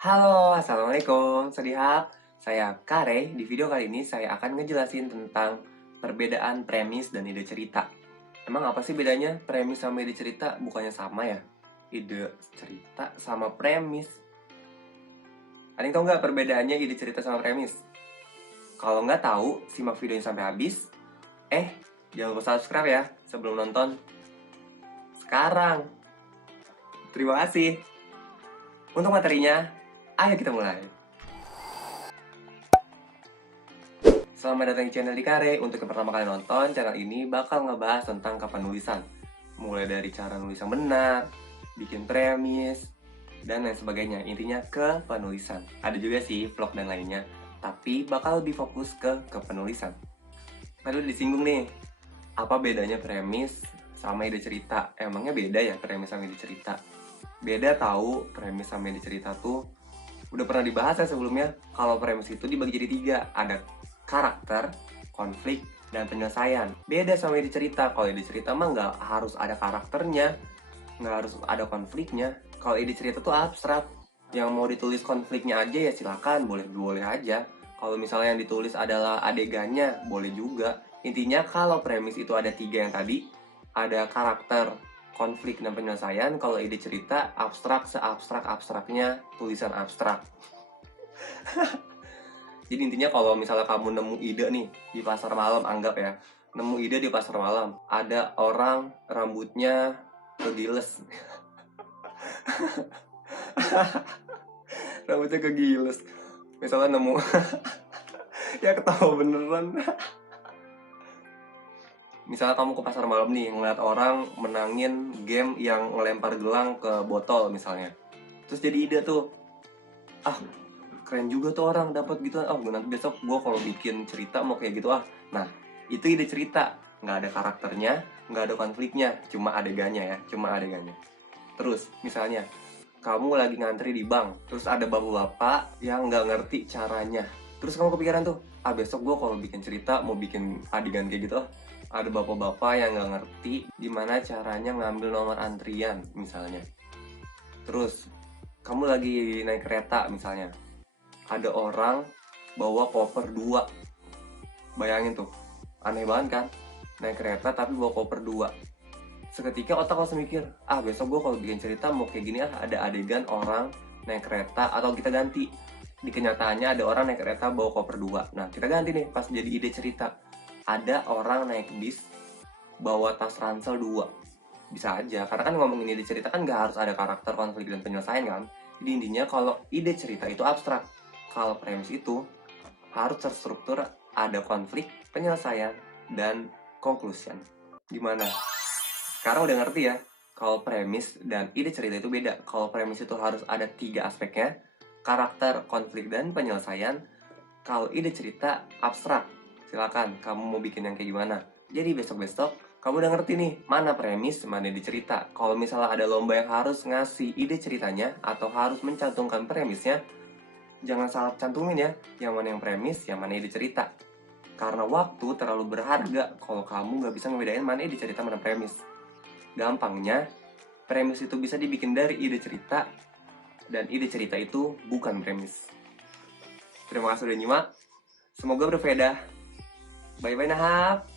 Halo, Assalamualaikum. Swadihab. Saya Kare. Di video kali ini saya akan ngejelasin tentang perbedaan premis dan ide cerita. Emang apa sih bedanya premis sama ide cerita? Bukannya sama ya? Ide cerita sama premis. Ada yang tahu nggak perbedaannya ide cerita sama premis? Kalau nggak tahu, simak videonya sampai habis. Jangan lupa subscribe ya sebelum nonton. Sekarang. Terima kasih. Untuk materinya, ayo kita mulai. Selamat datang di channel Dikare. Untuk yang pertama kali nonton, channel ini bakal ngebahas tentang kepenulisan. Mulai dari cara nulis yang benar, bikin premis, dan lain sebagainya. Intinya kepenulisan. Ada juga sih vlog dan lainnya, tapi bakal lebih fokus ke kepenulisan. Lalu disinggung nih, apa bedanya premis sama ide cerita? Emangnya beda ya premis sama ide cerita? Beda tahu, premis sama ide cerita tuh udah pernah dibahas ya sebelumnya. Kalau premis itu dibagi jadi 3, ada karakter, konflik, dan penyelesaian. Beda sama ide cerita. Kalau ide cerita mah nggak harus ada karakternya, nggak harus ada konfliknya. Kalau ide cerita tuh abstrak. Yang mau ditulis konfliknya aja ya silakan, boleh aja. Kalau misalnya yang ditulis adalah adegannya, boleh juga. Intinya kalau premis itu ada 3 yang tadi, ada karakter, konflik, dan penyelesaian. Kalau ide cerita abstrak, seabstrak-abstraknya tulisan abstrak. Jadi intinya kalau misalnya kamu nemu ide nih di pasar malam, anggap ya, nemu ide di pasar malam, ada orang rambutnya kegiles. Rambutnya kegiles. Misalnya nemu, ya ketawa beneran. Misalnya kamu ke pasar malam nih, ngeliat orang menangin game yang ngelempar gelang ke botol misalnya. Terus jadi ide tuh, keren juga tuh orang dapat gitu. Nanti besok gue kalau bikin cerita mau kayak gitu. Nah, itu ide cerita, nggak ada karakternya, nggak ada konfliknya, cuma adegannya ya, Terus misalnya kamu lagi ngantri di bank, terus ada bapak-bapak yang nggak ngerti caranya. Terus kamu kepikiran tuh, besok gue kalau bikin cerita mau bikin adegan kayak gitu. Ada bapak-bapak yang nggak ngerti gimana caranya ngambil nomor antrian misalnya. Terus kamu lagi naik kereta misalnya, ada orang bawa koper 2. Bayangin tuh, aneh banget kan? Naik kereta tapi bawa koper 2. Seketika otak langsung mikir, besok gue kalau bikin cerita mau kayak gini, ada adegan orang naik kereta. Atau kita ganti, di kenyataannya ada orang naik kereta bawa koper 2. Nah, kita ganti nih pas jadi ide cerita, ada orang naik bis bawa tas ransel 2. Bisa aja, karena kan ngomongin ide cerita kan gak harus ada karakter, konflik, dan penyelesaian kan. Jadi intinya kalau ide cerita itu abstrak, kalau premis itu harus terstruktur, ada konflik, penyelesaian, dan conclusion. Gimana? Sekarang udah ngerti ya? Kalau premis dan ide cerita itu beda. Kalau premis itu harus ada 3 aspeknya, karakter, konflik, dan penyelesaian. Kalau ide cerita abstrak, silakan kamu mau bikin yang kayak gimana. Jadi besok-besok kamu udah ngerti nih, mana premis, mana ide cerita. Kalau misalnya ada lomba yang harus ngasih ide ceritanya atau harus mencantumkan premisnya, jangan salah cantumin ya, yang mana yang premis, yang mana ide cerita. Karena waktu terlalu berharga kalau kamu nggak bisa ngebedain mana ide cerita, mana premis. Gampangnya, premis itu bisa dibikin dari ide cerita, dan ide cerita itu bukan premis. Terima kasih udah nyimak. Semoga berfaedah. Bye-bye Nahap.